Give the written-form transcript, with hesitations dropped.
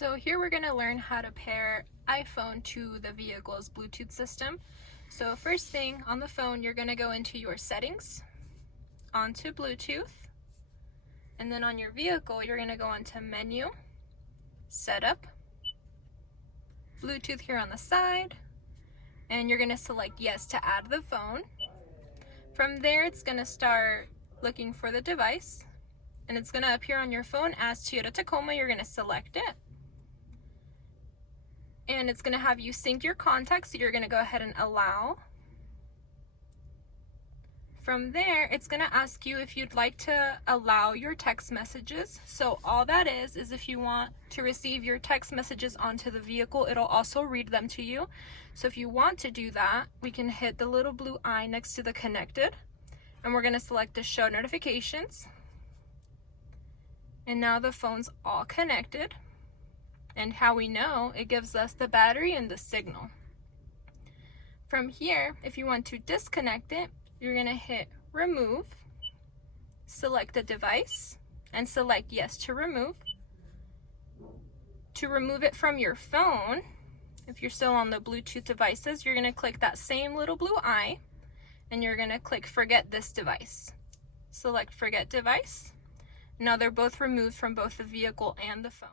So here we're going to learn how to pair iPhone to the vehicle's Bluetooth system. So first thing on the phone, you're going to go into your settings, onto Bluetooth, and then on your vehicle, you're going to go onto menu, setup, Bluetooth here on the side, and you're going to select yes to add the phone. From there, it's going to start looking for the device, and it's going to appear on your phone as Toyota Tacoma. You're going to select it. And it's going to have you sync your contacts, so you're going to go ahead and allow. From there, it's going to ask you if you'd like to allow your text messages. So all that is if you want to receive your text messages onto the vehicle, it'll also read them to you. So if you want to do that, we can hit the little blue eye next to the connected, and we're going to select the show notifications. And now the phone's all connected. And how we know, it gives us the battery and the signal. From here, if you want to disconnect it, you're going to hit remove, select the device, and select yes to remove. To remove it from your phone, if you're still on the Bluetooth devices, you're going to click that same little blue eye, and you're going to click forget this device. Select forget device. Now they're both removed from both the vehicle and the phone.